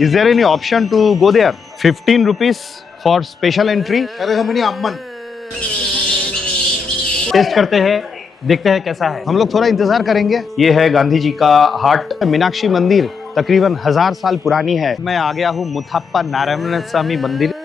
Is there any option to go there? 15 rupees for special entry. Test करते हैं, देखते हैं कैसा है। हम लोग थोड़ा इंतजार करेंगे। ये है गांधी जी का हाट। मीनाक्षी मंदिर तकरीबन 1000 साल पुरानी है। मैं आ गया हूँ मुथाप्पा नारायण स्वामी मंदिर।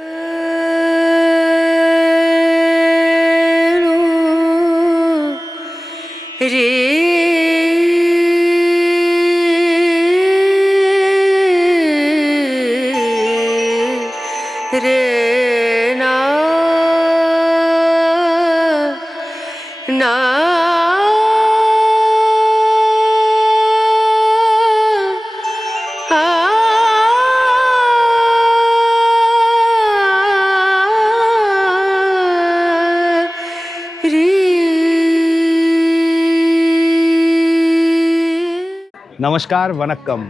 नमस्कार वनक्कम।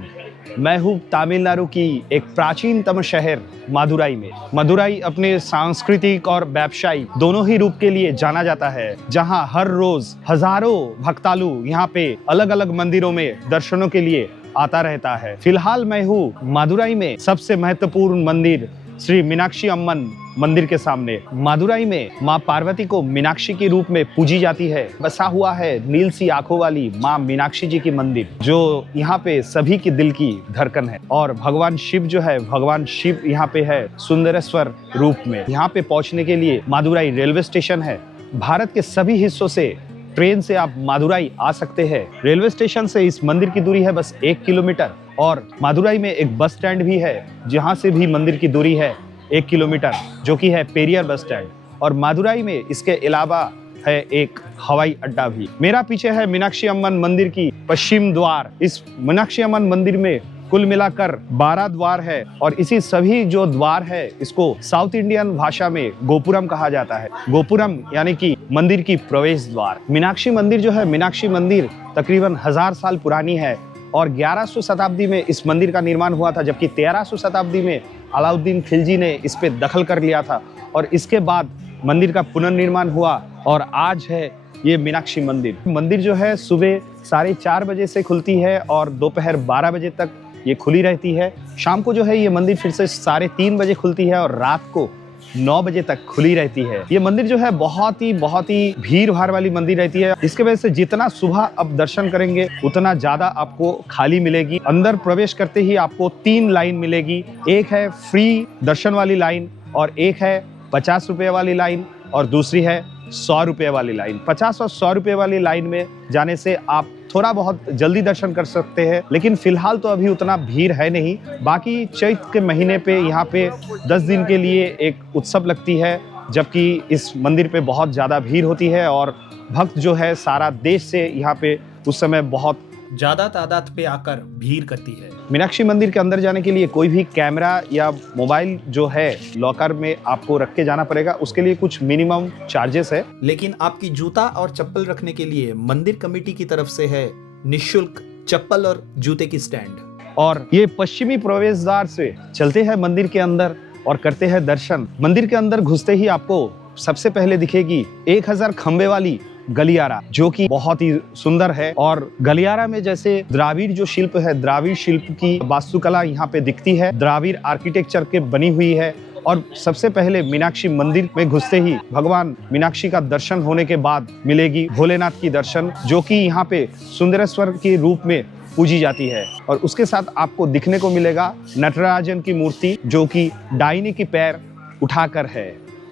मैं हूँ तमिलनाडु की एक प्राचीनतम शहर मदुराई में। मदुराई अपने सांस्कृतिक और व्यवसायी दोनों ही रूप के लिए जाना जाता है, जहाँ हर रोज हजारों भक्तालु यहाँ पे अलग अलग मंदिरों में दर्शनों के लिए आता रहता है। फिलहाल मैं हूँ मदुराई में सबसे महत्वपूर्ण मंदिर श्री मीनाक्षी अम्मन मंदिर के सामने। मदुराई में माँ पार्वती को मीनाक्षी के रूप में पूजी जाती है। बसा हुआ है नील सी आंखों वाली माँ मीनाक्षी जी की मंदिर, जो यहाँ पे सभी की दिल की धड़कन है। और भगवान शिव जो है, भगवान शिव यहाँ पे है सुंदरेश्वर रूप में। यहाँ पे पहुँचने के लिए मदुराई रेलवे स्टेशन है। भारत के सभी हिस्सों से ट्रेन से आप मदुराई आ सकते हैं। रेलवे स्टेशन से इस मंदिर की दूरी है बस 1 किलोमीटर। और मदुराई में एक बस स्टैंड भी है, जहाँ से भी मंदिर की दूरी है 1 किलोमीटर, जो कि है पेरियर बस स्टैंड। और मदुराई में इसके अलावा है एक हवाई अड्डा भी। मेरा पीछे है मीनाक्षी अम्मन मंदिर की पश्चिम द्वार। इस मीनाक्षी अम्मन मंदिर में कुल मिलाकर 12 द्वार है, और इसी सभी जो द्वार है इसको साउथ इंडियन भाषा में गोपुरम कहा जाता है। गोपुरम यानी कि मंदिर की प्रवेश द्वार। मीनाक्षी मंदिर जो है, मीनाक्षी मंदिर तकरीबन 1000 साल पुरानी है। और 1100 शताब्दी में इस मंदिर का निर्माण हुआ था, जबकि 1300 शताब्दी में अलाउद्दीन खिलजी ने इस पे दखल कर लिया था। और इसके बाद मंदिर का पुनर्निर्माण हुआ और आज है ये मीनाक्षी मंदिर। मंदिर जो है सुबह 4:30 बजे से खुलती है और दोपहर 12 बजे तक ये खुली रहती है। शाम को जो है ये मंदिर फिर से 3:30 बजे खुलती है और रात को 9 बजे तक खुली रहती है। ये मंदिर जो है बहुत ही भीड़ भाड़ वाली मंदिर रहती है। इसके वजह से जितना सुबह आप दर्शन करेंगे उतना ज्यादा आपको खाली मिलेगी। अंदर प्रवेश करते ही आपको 3 लाइन मिलेगी। एक है फ्री दर्शन वाली लाइन, और एक है 50 रुपए वाली लाइन, और दूसरी है 100 रुपए वाली लाइन। 50 और 100 रुपए वाली लाइन में जाने से आप थोड़ा बहुत जल्दी दर्शन कर सकते हैं, लेकिन फिलहाल तो अभी उतना भीड़ है नहीं। बाकी चैत्र के महीने पे यहाँ पे 10 दिन के लिए एक उत्सव लगती है, जबकि इस मंदिर पे बहुत ज़्यादा भीड़ होती है। और भक्त जो है सारा देश से यहाँ पे उस समय बहुत ज्यादा तादाद पे आकर भीड़ करती है। मीनाक्षी मंदिर के अंदर जाने के लिए कोई भी कैमरा या मोबाइल जो है लॉकर में आपको रख के जाना पड़ेगा। उसके लिए कुछ मिनिमम चार्जेस है। लेकिन आपकी जूता और चप्पल रखने के लिए मंदिर कमेटी की तरफ से है निःशुल्क चप्पल और जूते की स्टैंड। और ये पश्चिमी प्रवेश द्वार से चलते हैं मंदिर के अंदर और करते हैं दर्शन। मंदिर के अंदर घुसते ही आपको सबसे पहले दिखेगी 1000 खंबे वाली गलियारा, जो कि बहुत ही सुंदर है। और गलियारा में जैसे द्राविड़ जो शिल्प है, द्राविड़ शिल्प की वास्तुकला यहाँ पे दिखती है, द्राविड़ आर्किटेक्चर के बनी हुई है। और सबसे पहले मीनाक्षी मंदिर में घुसते ही भगवान मीनाक्षी का दर्शन होने के बाद मिलेगी भोलेनाथ की दर्शन, जो कि यहाँ पे सुंदरेश्वर के रूप में पूजी जाती है। और उसके साथ आपको दिखने को मिलेगा नटराजन की मूर्ति, जो कि दाहिने की पैर उठाकर है।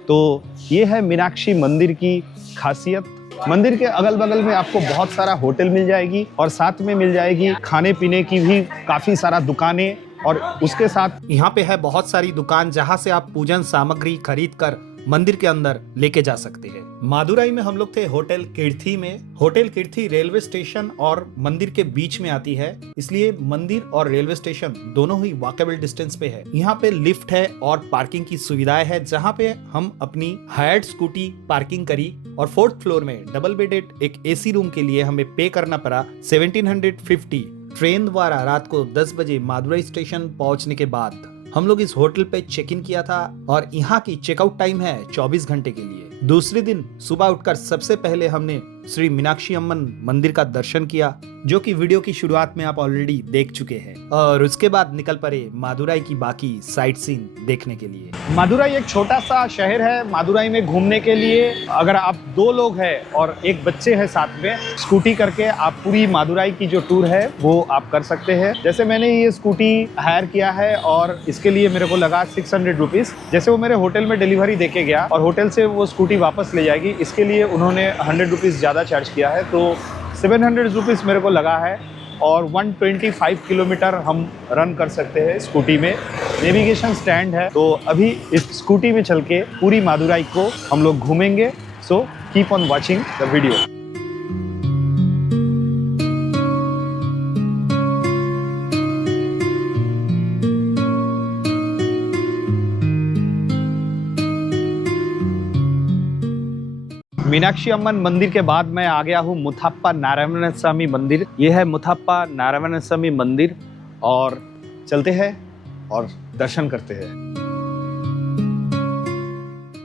तो ये है मीनाक्षी मंदिर की खासियत। मंदिर के अगल बगल में आपको बहुत सारा होटल मिल जाएगी, और साथ में मिल जाएगी खाने पीने की भी काफी सारा दुकानें। और उसके साथ यहाँ पे है बहुत सारी दुकान, जहाँ से आप पूजन सामग्री खरीद कर मंदिर के अंदर लेके जा सकते हैं। मदुराई में हम लोग थे होटल कीर्ति में। होटल कीर्ति रेलवे स्टेशन और मंदिर के बीच में आती है, इसलिए मंदिर और रेलवे स्टेशन दोनों ही वॉकेबल डिस्टेंस पे है। यहाँ पे लिफ्ट है और पार्किंग की सुविधाएं है, जहाँ पे हम अपनी हायर्ड स्कूटी पार्किंग करी। और 4th फ्लोर में डबल बेडेड एक एसी रूम के लिए हमें पे करना पड़ा 1750। ट्रेन द्वारा रात को 10 बजे मदुराई स्टेशन पहुंचने के बाद हम लोग इस होटल पे चेक इन किया था, और यहाँ की चेकआउट टाइम है 24 घंटे के लिए। दूसरे दिन सुबह उठकर सबसे पहले हमने श्री मीनाक्षी अम्मन मंदिर का दर्शन किया। जो कि वीडियो की शुरुआत में आप ऑलरेडी देख चुके हैं, और उसके बाद निकल पड़े मादुराई की बाकी साइट सीन देखने के लिए। मदुराई एक छोटा सा शहर है। मदुराई में घूमने के लिए अगर आप 2 लोग हैं और एक बच्चे हैं साथ में, स्कूटी करके आप पूरी मदुराई की जो टूर है वो आप कर सकते हैं। जैसे मैंने ये स्कूटी हायर किया है और इसके लिए मेरे को लगा 600 रुपीज़। जैसे वो मेरे होटल में डिलीवरी देके गया और होटल से वो स्कूटी वापस ले जाएगी, इसके लिए उन्होंने 100 रुपीज़ ज़्यादा चार्ज किया है, तो 700 रुपीज़ मेरे को लगा है। और 125 किलोमीटर हम रन कर सकते हैं स्कूटी में। नेविगेशन स्टैंड है, तो अभी इस स्कूटी में चल के पूरी मदुराई को हम लोग घूमेंगे। So keep on watching the video. Meenakshi Amman मंदिर के बाद मैं आ गया हूँ मुथाप्पा नारायण स्वामी मंदिर। ये है मुथाप्पा नारायण स्वामी मंदिर, और चलते हैं और दर्शन करते हैं।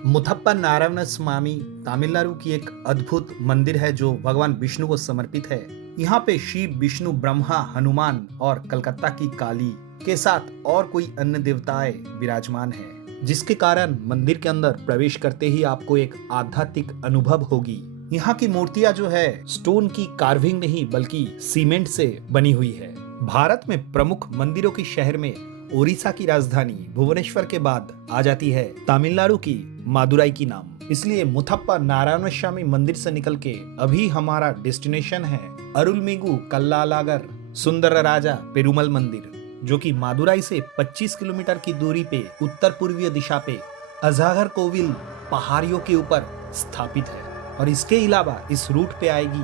मुथप्पा नारायण स्वामी तमिलनाडु की एक अद्भुत मंदिर है जो भगवान विष्णु को समर्पित है। यहाँ पे शिव, विष्णु, ब्रह्मा, हनुमान और कलकत्ता की काली के साथ और कोई अन्य देवताएं विराजमान हैं, जिसके कारण मंदिर के अंदर प्रवेश करते ही आपको एक आध्यात्मिक अनुभव होगी। यहाँ की मूर्तियां जो है स्टोन की कार्विंग नहीं बल्कि सीमेंट से बनी हुई है। भारत में प्रमुख मंदिरों की शहर में ओडिशा की राजधानी भुवनेश्वर के बाद आ जाती है तमिलनाडु की मदुराई की नाम। इसलिए मुथप्पा नारायण स्वामी मंदिर से निकल के अभी हमारा डेस्टिनेशन है अरुलमिगु कल्लालागर सुंदरराजा पेरुमल मंदिर, जो कि मदुराई से 25 किलोमीटर की दूरी पे उत्तर पूर्वीय दिशा पे अजागर कोविल पहाड़ियों के ऊपर स्थापित है। और इसके अलावा इस रूट पे आएगी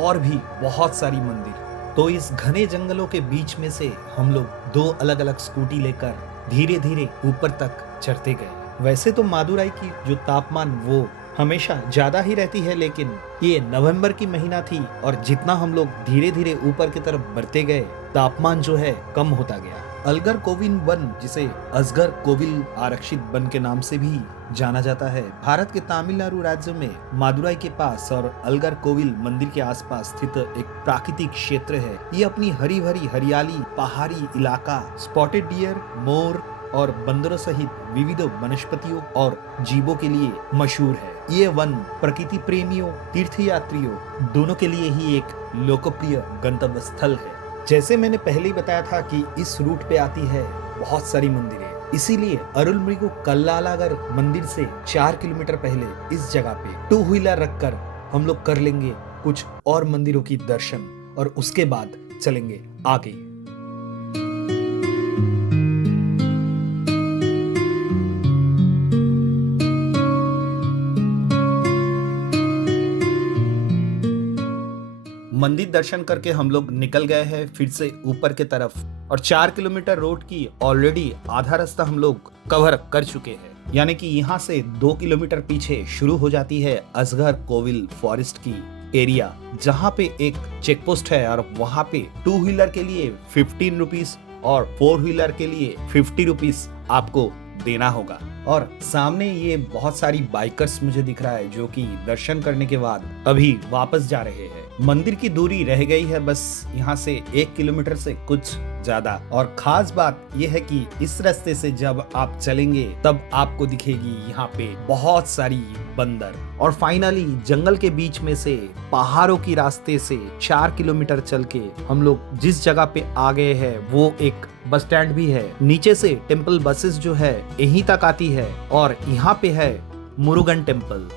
और भी बहुत सारी मंदिर। तो इस घने जंगलों के बीच में से हम लोग 2 अलग अलग स्कूटी लेकर धीरे धीरे ऊपर तक चढ़ते गए। वैसे तो मदुराई की जो तापमान वो हमेशा ज्यादा ही रहती है, लेकिन ये नवंबर की महीना थी और जितना हम लोग धीरे धीरे ऊपर की तरफ बढ़ते गए तापमान जो है कम होता गया। अलगर कोविल वन, जिसे असगर कोविल आरक्षित वन के नाम से भी जाना जाता है, भारत के तमिलनाडु राज्य में मदुराई के पास और अलगर कोविल मंदिर के आसपास स्थित एक प्राकृतिक क्षेत्र है। ये अपनी हरी भरी हरियाली, पहाड़ी इलाका, स्पॉटेड डियर, मोर और बंदरों सहित विविध वनस्पतियों और जीवों के लिए मशहूर है। ये वन प्रकृति प्रेमियों, तीर्थयात्रियों दोनों के लिए ही एक लोकप्रिय गंतव्य स्थल है। जैसे मैंने पहले ही बताया था कि इस रूट पे आती है बहुत सारी मंदिरें, इसीलिए अरुलमिगु कल्लालागर मंदिर से 4 किलोमीटर पहले इस जगह पे 2 व्हीलर रखकर हम लोग कर लेंगे कुछ और मंदिरों की दर्शन, और उसके बाद चलेंगे आगे। मंदिर दर्शन करके हम लोग निकल गए हैं फिर से ऊपर के तरफ, और 4 किलोमीटर रोड की ऑलरेडी आधा रास्ता हम लोग कवर कर चुके हैं। यानी कि यहाँ से 2 किलोमीटर पीछे शुरू हो जाती है असगर कोविल फॉरेस्ट की एरिया, जहाँ पे एक चेक पोस्ट है और वहाँ पे 2 व्हीलर के लिए 15 रुपीज और 4 व्हीलर के लिए 50 रुपीज आपको देना होगा। और सामने ये बहुत सारी बाइकर्स मुझे दिख रहा है जो कि दर्शन करने के बाद अभी वापस जा रहे हैं। मंदिर की दूरी रह गई है बस यहाँ से 1 किलोमीटर से कुछ ज्यादा, और खास बात यह है कि इस रास्ते से जब आप चलेंगे तब आपको दिखेगी यहाँ पे बहुत सारी बंदर। और फाइनली जंगल के बीच में से पहाड़ों की रास्ते से 4 किलोमीटर चल के हम लोग जिस जगह पे आ गए हैं वो एक बस स्टैंड भी है। नीचे से टेम्पल बसेस जो है यहीं तक आती है, और यहाँ पे है मुरुगन टेम्पल।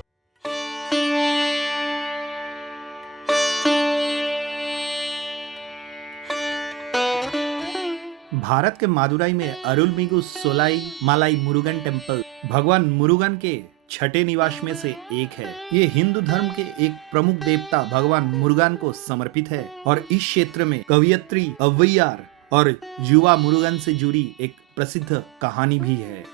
भारत के मदुराई में अरुलमिगु सोलाई मालाई मुरुगन टेम्पल भगवान मुरुगन के छठे निवास में से एक है। ये हिंदू धर्म के एक प्रमुख देवता भगवान मुरुगन को समर्पित है, और इस क्षेत्र में कवयित्री अव्वैयार और युवा मुरुगन से जुड़ी एक प्रसिद्ध कहानी भी है।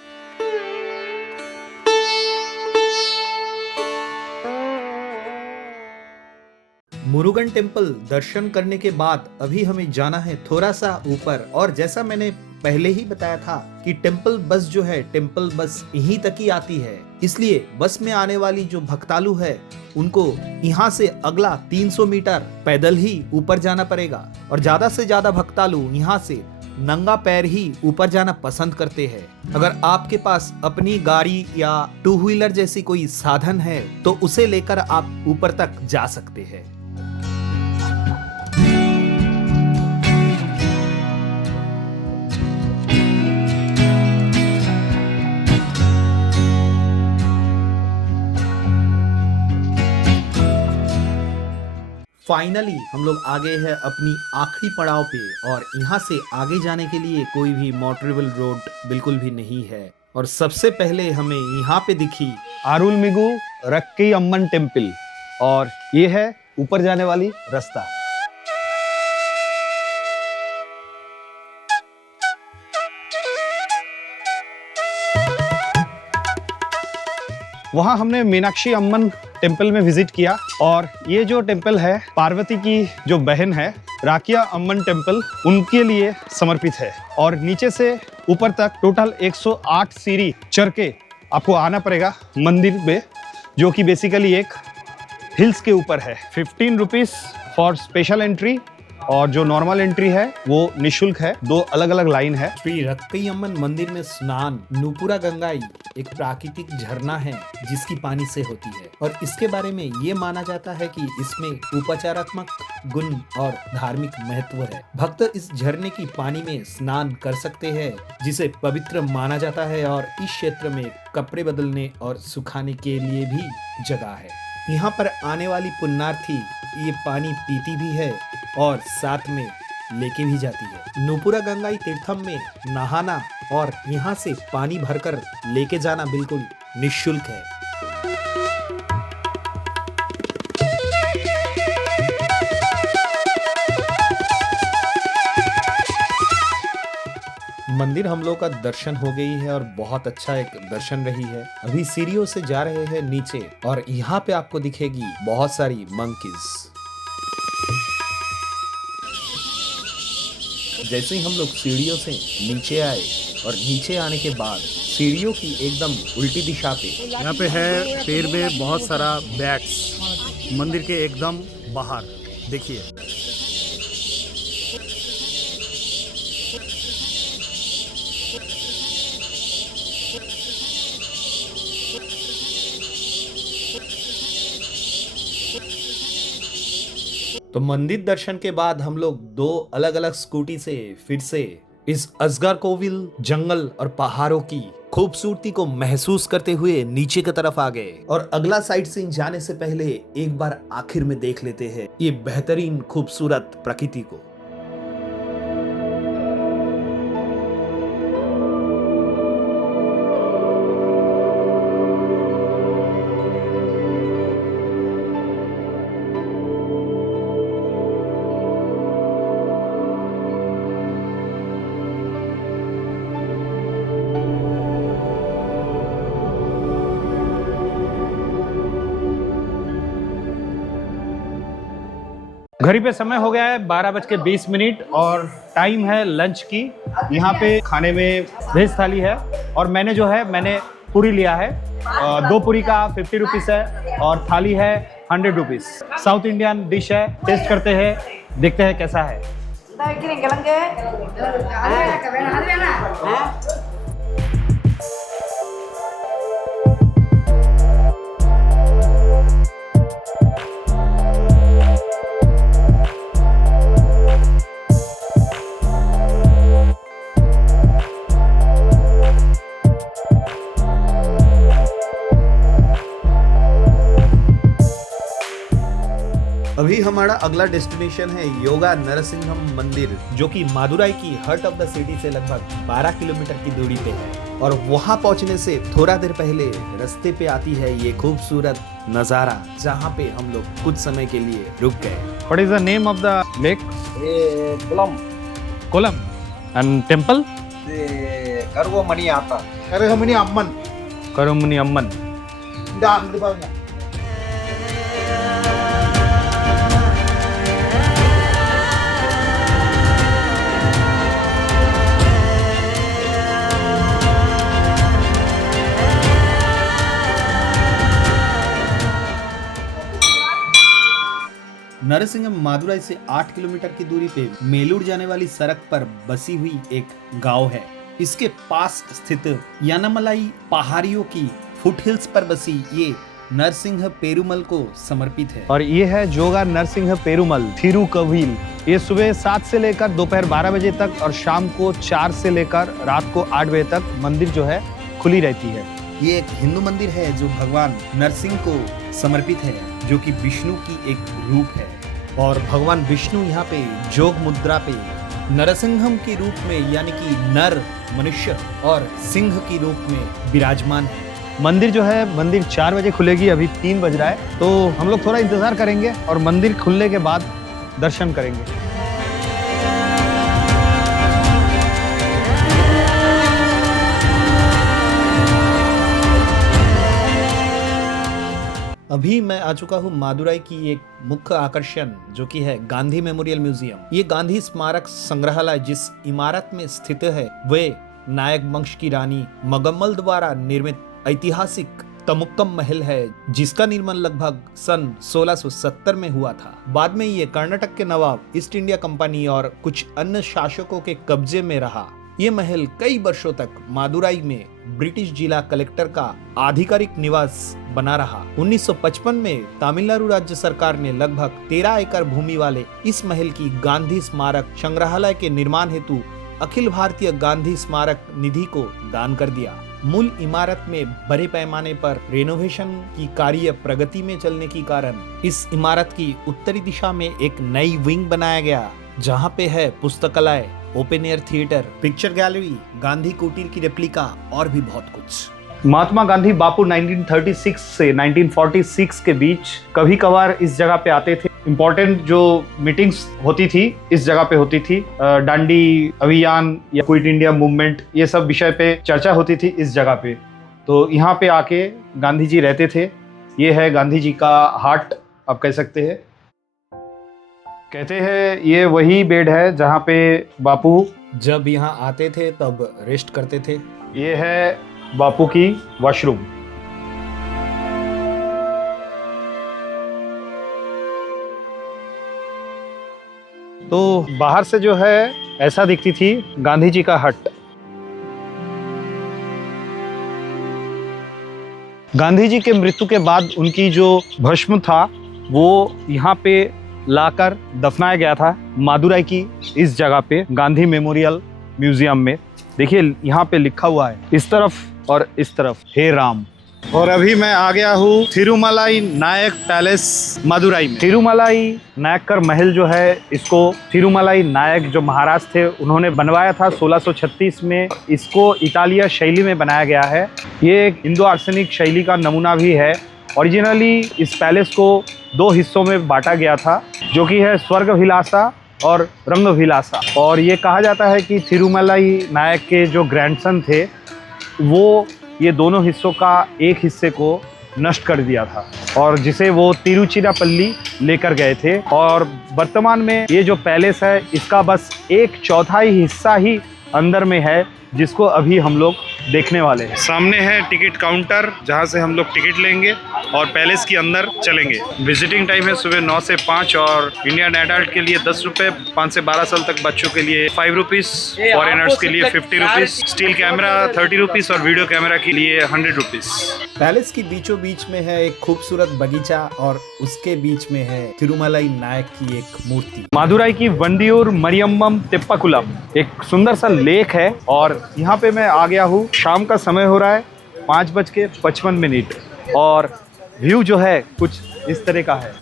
मुरुगन टेम्पल दर्शन करने के बाद अभी हमें जाना है थोड़ा सा ऊपर, और जैसा मैंने पहले ही बताया था कि टेम्पल बस जो है टेम्पल बस यहीं तक ही आती है, इसलिए बस में आने वाली जो भक्तालु है उनको यहाँ से अगला 300 मीटर पैदल ही ऊपर जाना पड़ेगा और ज्यादा से ज्यादा भक्तालु यहाँ से नंगा पैर ही ऊपर जाना पसंद करते हैं। अगर आपके पास अपनी गाड़ी या 2 व्हीलर जैसी कोई साधन है तो उसे लेकर आप ऊपर तक जा सकते हैं। फाइनली हम लोग आ गए हैं अपनी आखिरी पड़ाव पे और यहाँ से आगे जाने के लिए कोई भी मोटरेबल रोड बिल्कुल भी नहीं है। और सबसे पहले हमें यहाँ पे दिखी अरुलमिगु रक्की अम्मन टेम्पल और ये है ऊपर जाने वाली रास्ता। वहाँ हमने मीनाक्षी अम्मन टेम्पल में विजिट किया और ये जो टेम्पल है पार्वती की जो बहन है राकिया अम्मन टेम्पल उनके लिए समर्पित है। और नीचे से ऊपर तक टोटल 108 सीढ़ी चढ़ के आपको आना पड़ेगा मंदिर में, जो कि बेसिकली एक हिल्स के ऊपर है। 15 रुपीज फॉर स्पेशल एंट्री और जो नॉर्मल एंट्री है वो निशुल्क है। 2 अलग अलग लाइन है। श्री रक्की अम्मन मंदिर में स्नान नुपुरा गंगाई एक प्राकृतिक झरना है जिसकी पानी से होती है और इसके बारे में ये माना जाता है कि इसमें उपचारात्मक गुण और धार्मिक महत्व है। भक्त इस झरने की पानी में स्नान कर सकते हैं जिसे पवित्र माना जाता है और इस क्षेत्र में कपड़े बदलने और सुखाने के लिए भी जगह है। यहाँ पर आने वाली पुण्यार्थी ये पानी पीती भी है और साथ में लेके भी जाती है। नुपुरा गंगाई तीर्थम में नहाना और यहाँ से पानी भरकर लेके जाना बिल्कुल निःशुल्क है। मंदिर हम लोग का दर्शन हो गई है और बहुत अच्छा एक दर्शन रही है। अभी सीढ़ियों से जा रहे हैं नीचे और यहाँ पे आपको दिखेगी बहुत सारी मंकीज। जैसे ही हम लोग सीढ़ियों से नीचे आए और नीचे आने के बाद सीढ़ियों की एकदम उल्टी दिशा पे यहाँ पे है पेड़ में बहुत सारा बैग्स मंदिर के एकदम बाहर देखिए। तो मंदिर दर्शन के बाद हम लोग 2 अलग अलग स्कूटी से फिर से इस असगर कोविल जंगल और पहाड़ों की खूबसूरती को महसूस करते हुए नीचे की तरफ आ गए। और अगला साइड सीन जाने से पहले एक बार आखिर में देख लेते हैं ये बेहतरीन खूबसूरत प्रकृति को। घड़ी पे समय हो गया है 12:20 और टाइम है लंच की। यहाँ पे खाने में वेज थाली है और मैंने पूरी लिया है। 2 पूरी का 50 रुपीज़ है और थाली है 100 रुपीज़। साउथ इंडियन डिश है, टेस्ट करते हैं, देखते हैं कैसा है। अभी हमारा अगला डेस्टिनेशन है योगा नरसिंहम मंदिर, जो कि मादुराई की हार्ट ऑफ द सिटी से लगभग 12 किलोमीटर की दूरी पे है। और वहां पहुंचने से थोड़ा देर पहले रास्ते पे आती है ये खूबसूरत नजारा, जहां पे हम लोग कुछ समय के लिए रुक गए। What is the name of the lake? Kolam. Kolam. And temple? Karwamani Ata. Karwamani Amman. Karumuni Amman. Dam di bawah. Narasimham मादुराई से 8 किलोमीटर की दूरी पे मेलूर जाने वाली सड़क पर बसी हुई एक गांव है। इसके पास स्थित यानामलाई पहाड़ियों की फुटहिल्स पर बसी ये नरसिंह पेरुमल को समर्पित है। और ये है जोगा नरसिंह पेरुमल थिरुकविल। ये सुबह 7 से लेकर दोपहर 12 बजे तक और शाम को 4 से लेकर रात को 8 बजे तक मंदिर जो है खुली रहती है। ये एक हिंदू मंदिर है जो भगवान नरसिंह को समर्पित है, जो कि विष्णु की एक रूप है। और भगवान विष्णु यहाँ पे जोग मुद्रा पे नरसिंहम के रूप में यानी कि नर मनुष्य और सिंह की रूप में विराजमान है। मंदिर जो है मंदिर 4 बजे खुलेगी, अभी 3 बज रहा है, तो हम लोग थोड़ा इंतजार करेंगे और मंदिर खुलने के बाद दर्शन करेंगे। अभी मैं आ चुका हूँ मादुराई की एक मुख्य आकर्षण जो कि है गांधी मेमोरियल म्यूजियम। ये गांधी स्मारक संग्रहालय जिस इमारत में स्थित है वे नायक वंश की रानी मगम्मल द्वारा निर्मित ऐतिहासिक तमुक्कम महल है, जिसका निर्माण लगभग सन 1670 में हुआ था। बाद में ये कर्नाटक के नवाब, ईस्ट इंडिया कंपनी और कुछ अन्य शासकों के कब्जे में रहा। ये महल कई वर्षों तक मादुराई में ब्रिटिश जिला कलेक्टर का आधिकारिक निवास बना रहा। 1955 में तमिलनाडु राज्य सरकार ने लगभग 13 एकड़ भूमि वाले इस महल की गांधी स्मारक संग्रहालय के निर्माण हेतु अखिल भारतीय गांधी स्मारक निधि को दान कर दिया। मूल इमारत में बड़े पैमाने पर रेनोवेशन की कार्य प्रगति में चलने के कारण इस इमारत की उत्तरी दिशा में एक नई विंग बनाया गया, जहां पे है पुस्तकालय, open air theatre, picture gallery, Gandhi कुटीर की रेप्लिका और भी बहुत कुछ। महात्मा गांधी बापू 1936 से 1946 के बीच कभी कभार इस जगह पे आते थे। इम्पोर्टेंट जो मीटिंग्स होती थी इस जगह पे होती थी। दांडी अभियान या क्विट इंडिया मूवमेंट, ये सब विषय पे चर्चा होती थी इस जगह पे। तो यहाँ पे आके गांधी जी रहते थे। ये है गांधी जी का हार्ट, आप कह सकते हैं। कहते हैं ये वही बेड है जहाँ पे बापू जब यहाँ आते थे तब रेस्ट करते थे। ये है बापू की वॉशरूम। तो बाहर से जो है ऐसा दिखती थी गांधी जी का हट। गांधी जी के मृत्यु के बाद उनकी जो भस्म था वो यहाँ पे लाकर दफनाया गया था मादुराई की इस जगह पे गांधी मेमोरियल म्यूजियम में। देखिए यहाँ पे लिखा हुआ है इस तरफ और इस तरफ, हे राम। और अभी मैं आ गया हूँ थिरुमलाई नायक पैलेस मदुराई में। थिरुमलाई नायकर महल जो है, इसको थिरुमलाई नायक जो महाराज थे उन्होंने बनवाया था 1636 में। इसको इतालिया शैली में बनाया गया है। ये एक इंडो आर्सेनिक शैली का नमूना भी है। ओरिजिनली इस पैलेस को 2 हिस्सों में बांटा गया था, जो कि है स्वर्ग विलासा और रंग विलासा। और ये कहा जाता है कि थिरुमलाई नायक के जो ग्रैंडसन थे वो ये दोनों हिस्सों का एक हिस्से को नष्ट कर दिया था और जिसे वो तिरुचिरापल्ली लेकर गए थे। और वर्तमान में ये जो पैलेस है इसका बस 1/4 हिस्सा ही अंदर में है, जिसको अभी हम लोग देखने वाले हैं। सामने है टिकट काउंटर जहां से हम लोग टिकट लेंगे और पैलेस के अंदर चलेंगे। विजिटिंग टाइम है सुबह 9 से 5 और इंडियन एडल्ट के लिए 10 रुपये, 5 से 12 साल तक बच्चों के लिए 5 रुपीज़, फॉरेनर्स के लिए 50 रुपीज़, स्टील कैमरा 30 रुपीज़ और वीडियो कैमरा के लिए 100 रुपीज़। पैलेस की बीचों बीच में है एक खूबसूरत बगीचा और उसके बीच में है तिरुमलाई नायक की एक मूर्ति। मादुराई की वंडियूर मरियम्मम तेप्पाकुलम एक सुंदर सा लेक है और यहाँ पे मैं आ गया हूँ। शाम का समय हो रहा है 5:55 और व्यू जो है कुछ इस तरह का है।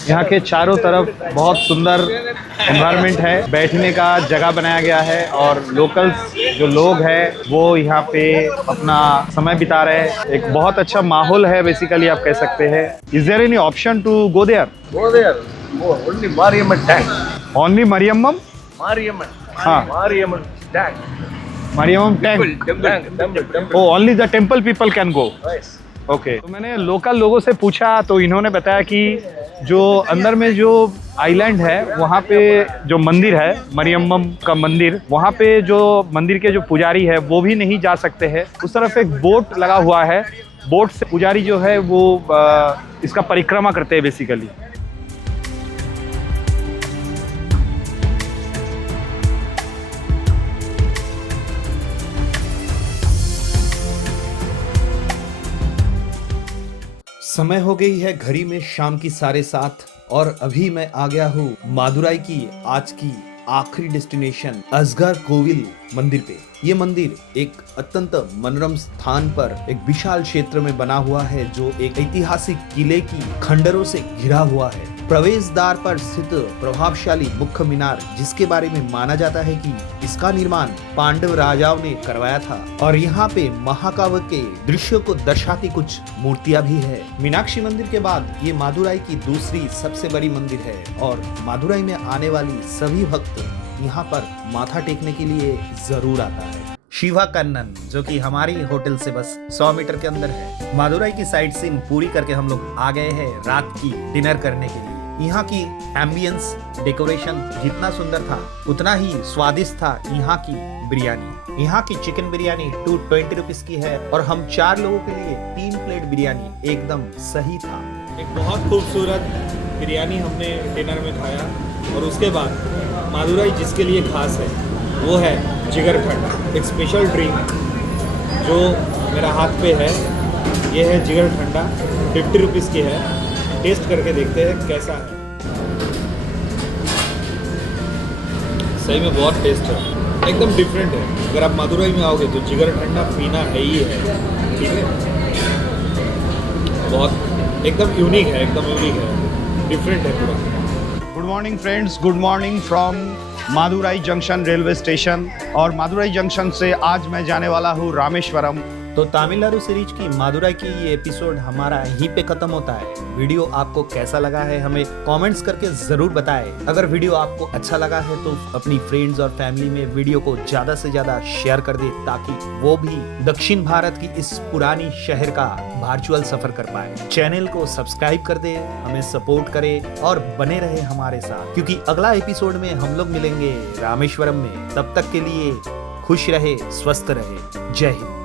यहाँ के चारों तरफ बहुत सुंदर एनवायरनमेंट है, बैठने का जगह बनाया गया है और लोकल्स जो लोग हैं वो यहाँ पे अपना समय बिता रहे हैं। एक बहुत अच्छा माहौल है बेसिकली, आप कह सकते हैं। Is there any option to go there? Go there. Go. Only Mariamman tank. Only Mariamman? Mariamman. हाँ। Mariamman tank. Mariamman tank? Temple. Oh only the temple people can go. Nice. Okay. तो मैंने लोकल लोगों से पूछा तो इन्होंने बताया कि जो अंदर में जो आइलैंड है, वहाँ पे जो मंदिर है मरियम्मम का मंदिर, वहाँ पे जो मंदिर के जो पुजारी है वो भी नहीं जा सकते हैं। उस तरफ एक बोट लगा हुआ है, बोट से पुजारी जो है वो इसका परिक्रमा करते हैं बेसिकली। समय हो गई है घड़ी में शाम की 7:30 और अभी मैं आ गया हूँ मादुराई की आज की आखिरी डेस्टिनेशन असगर कोविल मंदिर पे। ये मंदिर एक अत्यंत मनोरम स्थान पर एक विशाल क्षेत्र में बना हुआ है, जो एक ऐतिहासिक किले की खंडरों से घिरा हुआ है। प्रवेश द्वार पर स्थित प्रभावशाली मुख्य मीनार, जिसके बारे में माना जाता है कि इसका निर्माण पांडव राजाओं ने करवाया था, और यहाँ पे महाकाव्य के दृश्यों को दर्शाती कुछ मूर्तियां भी है। मीनाक्षी मंदिर के बाद ये मादुराई की दूसरी सबसे बड़ी मंदिर है, और मादुराई में आने वाली सभी भक्त यहाँ पर माथा टेकने के लिए जरूर आता है। शिवा कन्नन, जो कि हमारी होटल से बस 100 मीटर के अंदर है। मादुराई की साइट सीन पूरी करके हम लोग आ गए हैं रात की डिनर करने के लिए। यहाँ की एम्बियंस डेकोरेशन जितना सुंदर था उतना ही स्वादिष्ट था यहाँ की बिरयानी। यहाँ की चिकन बिरयानी 220 रुपीज की है, और हम 4 लोगों के लिए 3 प्लेट बिरयानी एकदम सही था। एक बहुत खूबसूरत बिरयानी हमने डिनर में खाया, और उसके बाद मादुराई जिसके लिए खास है वो है जिगर ठंडा, एक स्पेशल ड्रिंक जो मेरा हाथ पे है। ये है जिगर ठंडा, 50 रुपीज़ की है। टेस्ट करके देखते हैं कैसा है। सही में बहुत टेस्ट है, एकदम डिफरेंट है। अगर आप मदुरई में आओगे तो जिगर ठंडा पीना है ही है, ठीक है। बहुत एकदम यूनिक है, डिफरेंट है पूरा। Good morning friends, good morning from Madurai junction railway station. और मादुराई जंक्शन से आज मैं जाने वाला हूँ रामेश्वरम। तो तमिलनाडु सीरीज की मादुराई की ये एपिसोड हमारा यहीं पे खत्म होता है। वीडियो आपको कैसा लगा है हमें कमेंट्स करके जरूर बताएं। अगर वीडियो आपको अच्छा लगा है तो अपनी फ्रेंड्स और फैमिली में वीडियो को ज्यादा से ज्यादा शेयर कर दे, ताकि वो भी दक्षिण भारत की इस पुरानी शहर का वर्चुअल सफर कर पाए। चैनल को सब्सक्राइब कर दे, हमें सपोर्ट करे और बने रहे हमारे साथ, क्योंकि अगला एपिसोड में हम लोग मिलेंगे रामेश्वरम में। तब तक के लिए खुश रहे, स्वस्थ रहे। जय हिंद।